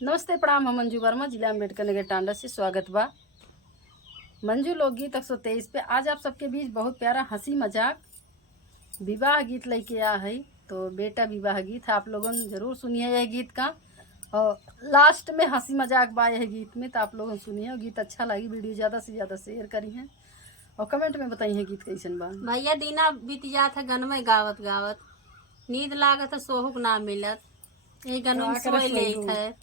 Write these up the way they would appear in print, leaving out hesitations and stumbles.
नमस्ते प्रणाम। हम मंजू वर्मा, जिला अम्बेडकर नगर टांडा से स्वागत बा। मंजू लोकगीत 123 पे आज आप सबके बीच बहुत प्यारा हंसी मजाक विवाह गीत लेके आ है। तो बेटा विवाह गीत है, आप लोगों जरूर सुनिए यह गीत का। और लास्ट में हंसी मजाक बा यह गीत में, तो आप लोगों सुनिए। और गीत अच्छा लगी, वीडियो ज़्यादा से ज़्यादा शेयर करी है और कमेंट में बताइए गीत कैसन बा। भैया दीना बीत जात है गन में गावत गावत, नींद लागत है सोहुक ना मिलत, यही गन में सोए लेत है।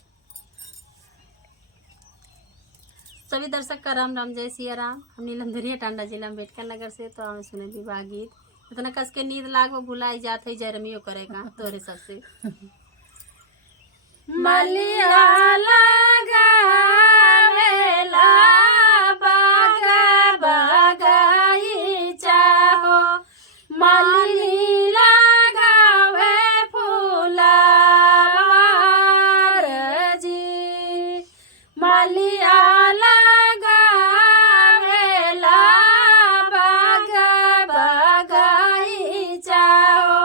सभी दर्शक का राम राम, जय सिया राम। हम नीलमधरिया टांडा जिला अम्बेडकर नगर से। तो हमें सुने विवाह गीत इतना कस के नींद लाग वो भुलाई जात है, जरमियो करेगा तोरे सबसे। मलिया लगावेला बागा बगाईचा हो, मालिनी लगावे फूलवार जी। मलिया लगावेला बागा बगाईचा हो,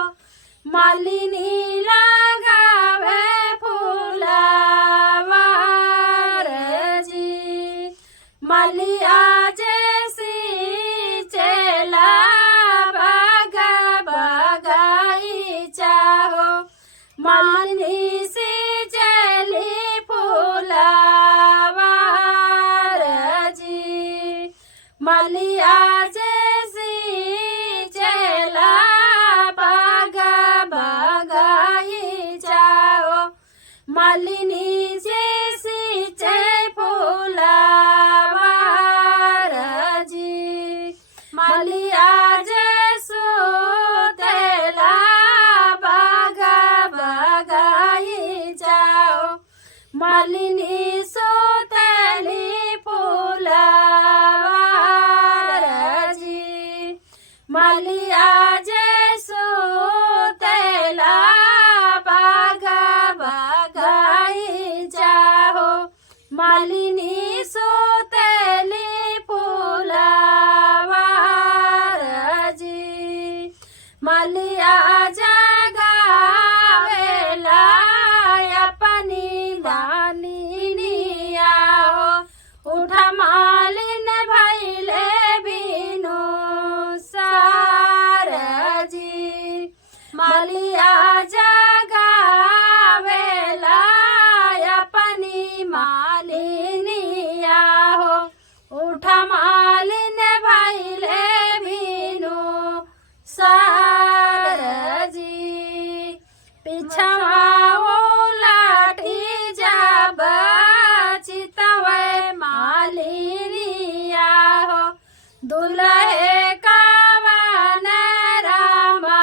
मालिनी मलिया जैसी चेला बागा बगाईचा हो, मालिनी सी चली फूलवार जी। मलिया जैसी चेला बागा बगाईचा हो, मालिनी जैसी जय फूलवार जी। मलिया जैसो तेला बागा बगाईचा हो, मालिनी सो तेली फूलवार जी। मलिया जैसो तेला बागा बगाईचा हो, मालिनी सो तेली फूलवार जी। मलिया जगावेला अपनी मालिनिया हो, उठा मालिन भैले बिनु सार जी। मलिया जगावेला अपनी मालिनिया हो, उठा मालिन भैले बिनु सार जी। पिछवा लाठी जब चितवे मालिनिया हो, दुल्हे कावन रामा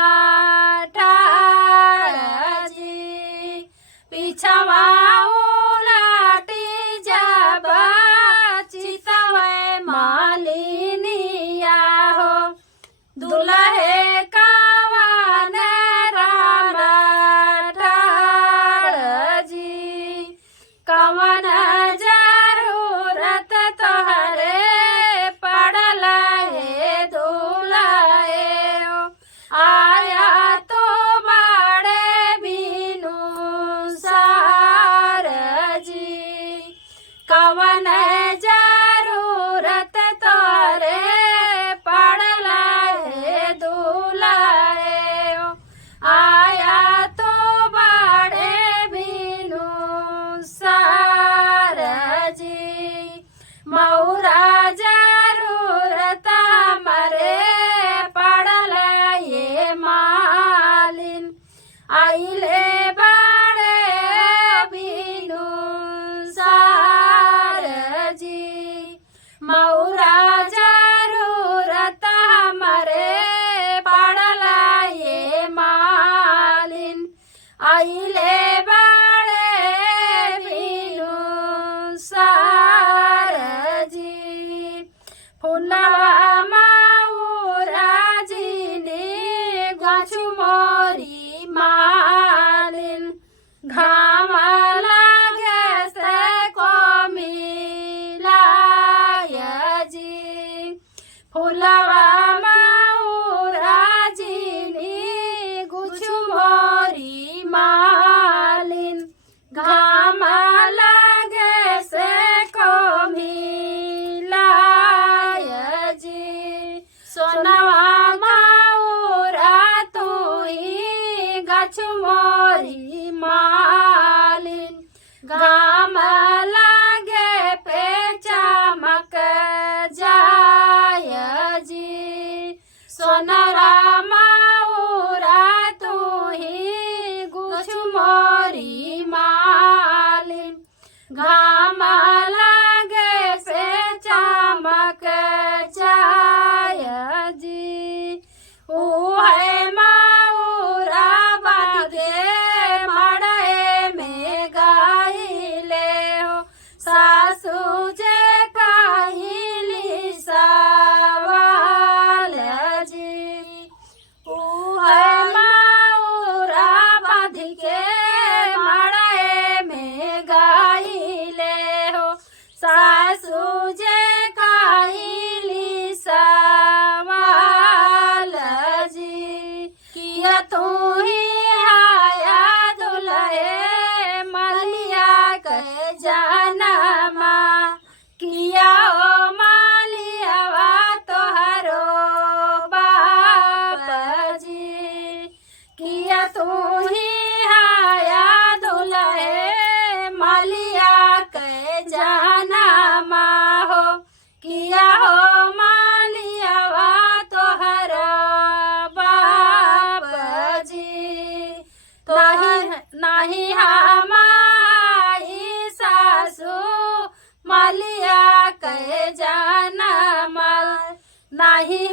ठाड़ जी। पिछवा लाठी जब चितवे मालिनिया हो, दुल्हे कावन रामा ठाड़ जी। कवन जरूरत तोहरे पड़ल है दुल्हे हो, आया तो बड़े बिनु सार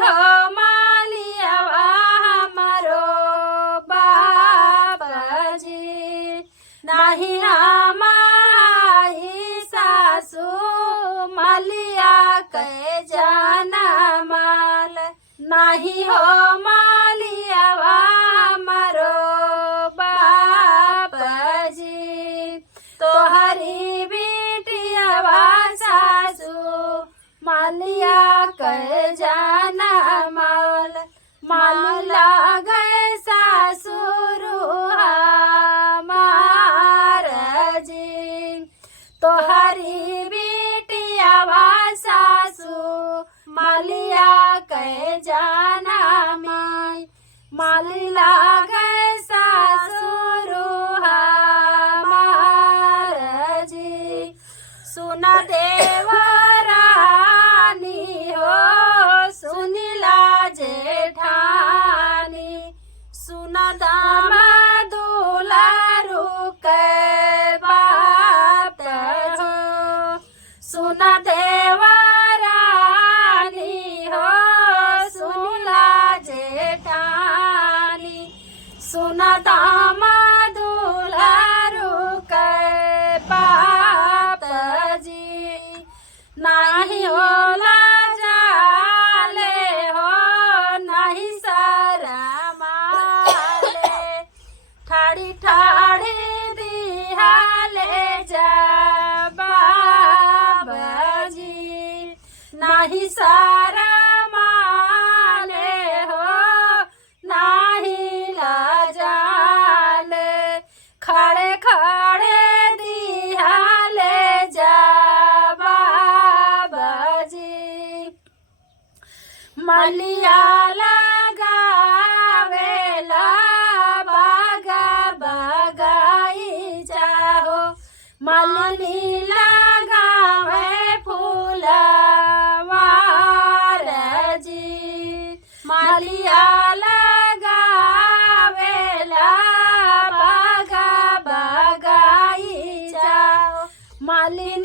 हो मालियावा हमारो बाबाजी, नहीं हमारी सासू मालिया के जाना माल, नहीं हो मालियावा हमारो बाबाजी, तोहरी बेटियावा सासू मालिया के जाना माल, माल लागे सासुर हमारजी, तोहरी बेटियावा सासू मालिया के जाना माल, माल लागे सासुर हमारजी। सुना देवरानी हो सुनिला जेठानी, सुना दामादुलारू के बाप हो, सुना देवरानी हो सुनिला जेठानी, सुना दामादुलारू के बाप जी, नाही होला जाले हो नाही शरमाले, ठाड़ी ठाड़ी दिहाले जा बाबाजी, नाही शरमाले हो नाही लाजाले, खड़े खड़े दिहाले जा बाबाजी, मलिया लगावेला बागा बगाई जाहो, मलनी लगावे फूलवारजी, मलिया लगावेला बागा बगाई जाओ, मालिनी